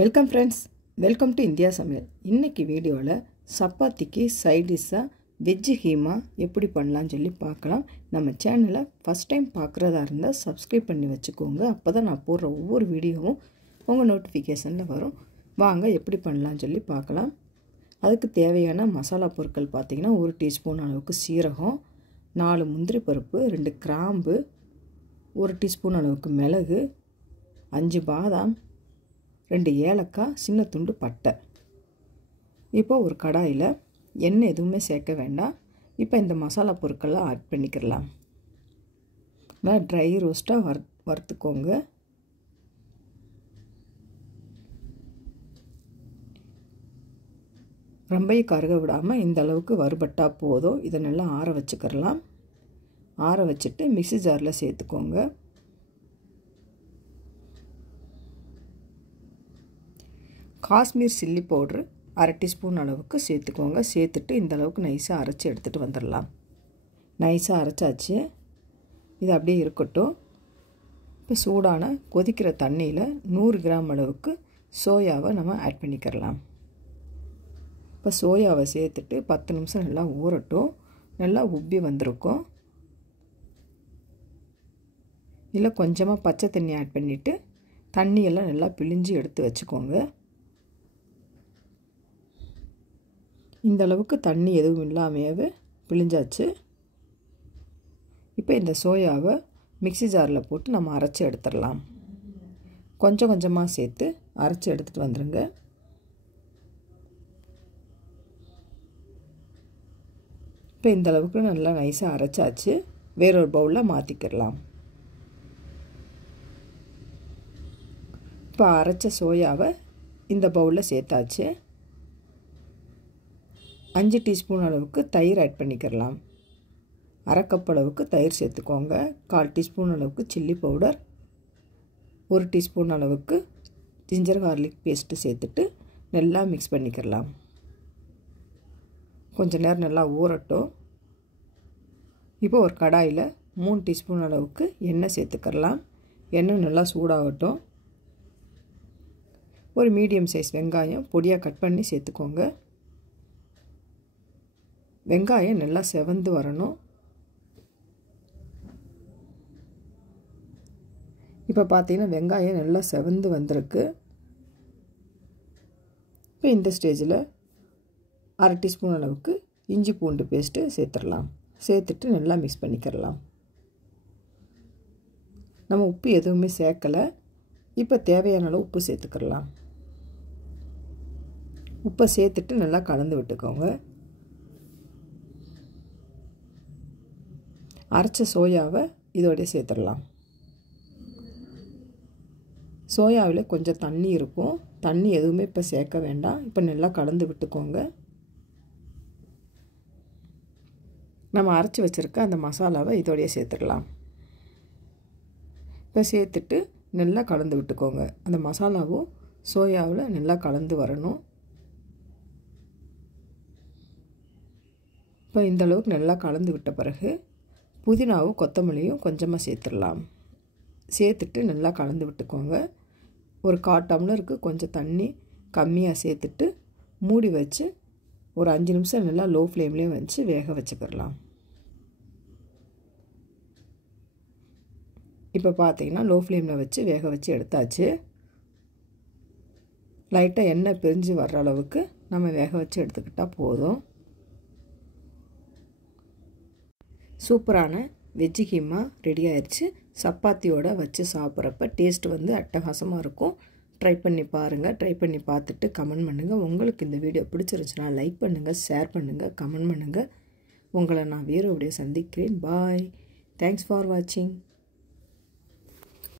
Welcome friends, welcome to India சமையல். இன்றைக்கி வீடியோவில் சப்பாத்திக்கு சைட் டிஷ்ஷாக வெஜ்ஜு கீமா எப்படி பண்ணலான்னு சொல்லி பார்க்கலாம். நம்ம சேனலை ஃபஸ்ட் டைம் பார்க்குறதா இருந்தால் சப்ஸ்கிரைப் பண்ணி வச்சுக்கோங்க. அப்போ தான் நான் போடுற ஒவ்வொரு வீடியோவும் உங்கள் நோட்டிஃபிகேஷனில் வரும். வாங்க எப்படி பண்ணலான்னு சொல்லி பார்க்கலாம். அதுக்கு தேவையான மசாலா பொருட்கள் பார்த்திங்கன்னா 1 டீஸ்பூன் அளவுக்கு சீரகம், 4 முந்திரி பருப்பு, 2 கிராம்பு, 1 டீஸ்பூன் அளவுக்கு மிளகு, 5 பாதாம், 2 ஏலக்காய், சின்ன துண்டு பட்டை. இப்போ ஒரு கடாயில் எண்ணெய் எதுவுமே சேர்க்க வேண்டாம். இப்போ இந்த மசாலா பொருட்கள்லாம் ஆட் பண்ணிக்கிறலாம். நல்லா ட்ரை ரோஸ்ட்டாக வறுத்துக்கோங்க. ரொம்பையும் கருக விடாமல் இந்த அளவுக்கு வறுபட்டால் போதும். இதை நல்லா ஆற வச்சுக்கிறலாம். ஆற வச்சுட்டு மிக்ஸி ஜாரில் சேர்த்துக்கோங்க. காஷ்மீர் சில்லி பவுட்ரு 1/2 டீஸ்பூன் அளவுக்கு சேர்த்துக்கோங்க. சேர்த்துட்டு இந்த அளவுக்கு நைஸாக அரைச்சி எடுத்துகிட்டு வந்துடலாம். நைஸாக அரைச்சாச்சு. இது அப்படியே இருக்கட்டும். இப்போ சூடான கொதிக்கிற தண்ணியில் 100 கிராம் அளவுக்கு சோயாவை நம்ம ஆட் பண்ணிக்கிறலாம். இப்போ சோயாவை சேர்த்துட்டு 10 நிமிஷம் நல்லா ஊறட்டும். நல்லா உப்பி வந்திருக்கும். இல்லை கொஞ்சமாக பச்சை தண்ணி ஆட் பண்ணிவிட்டு தண்ணியெல்லாம் நல்லா பிழிஞ்சு எடுத்து வச்சுக்கோங்க. இந்த அளவுக்கு தண்ணி எதுவும் இல்லாமையாவே பிழிஞ்சாச்சு. இப்போ இந்த சோயாவை மிக்ஸி ஜாரில் போட்டு நம்ம அரைச்சி எடுத்துடலாம். கொஞ்சம் கொஞ்சமாக சேர்த்து அரைச்சி எடுத்துகிட்டு வந்துடுங்க. இப்போ இந்த அளவுக்கு நல்லா நைஸாக அரைச்சாச்சு. வேறொரு பவுலில் மாற்றிக்கிடலாம். இப்போ அரைச்ச சோயாவை இந்த பவுலில் சேர்த்தாச்சு. 5 டீஸ்பூன் அளவுக்கு தயிர் ஆட் பண்ணிக்கிறலாம். 1/2 கப் அளவுக்கு தயிர் சேர்த்துக்கோங்க. 1/4 டீஸ்பூன் அளவுக்கு சில்லி பவுடர், 1 டீஸ்பூன் அளவுக்கு ஜிஞ்சர் கார்லிக் பேஸ்ட்டு சேர்த்துட்டு நல்லா மிக்ஸ் பண்ணிக்கிறலாம். கொஞ்சம் நேரம் நல்லா ஊறட்டும். இப்போ ஒரு கடாயில் 3 டீஸ்பூன் அளவுக்கு எண்ணெய் சேர்த்துக்கிறலாம். எண்ணெய் நல்லா சூடாகட்டும். ஒரு மீடியம் சைஸ் வெங்காயம் பொடியாக கட் பண்ணி சேர்த்துக்கோங்க. வெங்காயம் நல்லா செவந்து வரணும். இப்போ பார்த்தீங்கன்னா வெங்காயம் நல்லா செவந்து வந்திருக்கு. இப்போ இந்த ஸ்டேஜில் 1/2 டீஸ்பூன் அளவுக்கு இஞ்சி பூண்டு பேஸ்ட்டு சேர்த்துடலாம். சேர்த்துட்டு நல்லா மிக்ஸ் பண்ணிக்கிறலாம். நம்ம உப்பு எதுவுமே சேர்க்கலை. இப்போ தேவையான அளவு உப்பு சேர்த்துக்கிறலாம். உப்பை சேர்த்துட்டு நல்லா கலந்து விட்டுக்கோங்க. அரைச்ச சோயாவை இதோடய சேர்த்துடலாம். சோயாவில் கொஞ்சம் தண்ணி இருக்கும். தண்ணி எதுவுமே இப்போ சேர்க்க வேண்டாம். இப்போ நல்லா கலந்து விட்டுக்கோங்க. நம்ம அரைச்சி வச்சுருக்க அந்த மசாலாவை இதோடய சேர்த்துடலாம். இப்போ சேர்த்துட்டு நல்லா கலந்து விட்டுக்கோங்க. அந்த மசாலாவும் சோயாவில் நல்லா கலந்து வரணும். இப்போ இந்த அளவுக்கு நல்லா கலந்து விட்ட பிறகு புதினாவும் கொத்தமல்லியும் கொஞ்சமாக சேர்த்துடலாம். சேர்த்துட்டு நல்லா கலந்து விட்டுக்கோங்க. ஒரு 1/4 டம்ளருக்கு கொஞ்சம் தண்ணி கம்மியாக சேர்த்துட்டு மூடி வச்சு ஒரு 5 நிமிஷம் நல்லா லோ ஃப்ளேம்லேயே வச்சு வேக வச்சுக்கிடலாம். இப்போ பார்த்தீங்கன்னா லோ ஃப்ளேமில் வச்சு வேக வச்சு எடுத்தாச்சு. லைட்டாக எண்ணெய் பிரிஞ்சு வர்ற அளவுக்கு நம்ம வேக வச்சு எடுத்துக்கிட்டால் போதும். சூப்பரான வெஜ்ஜு கீமா ரெடி ஆயிடுச்சு. சப்பாத்தியோடு வச்சு சாப்பிட்றப்ப டேஸ்ட் அட்டகாசமாக இருக்கும். ட்ரை பண்ணி பாருங்கள். ட்ரை பண்ணி பார்த்துட்டு கமெண்ட் பண்ணுங்கள். உங்களுக்கு இந்த வீடியோ பிடிச்சிருந்துச்சுன்னா லைக் பண்ணுங்கள், ஷேர் பண்ணுங்கள், கமெண்ட் பண்ணுங்கள். உங்களை நான் வேறு வீடியோ சந்திக்கிறேன். பாய். தேங்க்ஸ் ஃபார் வாட்சிங்.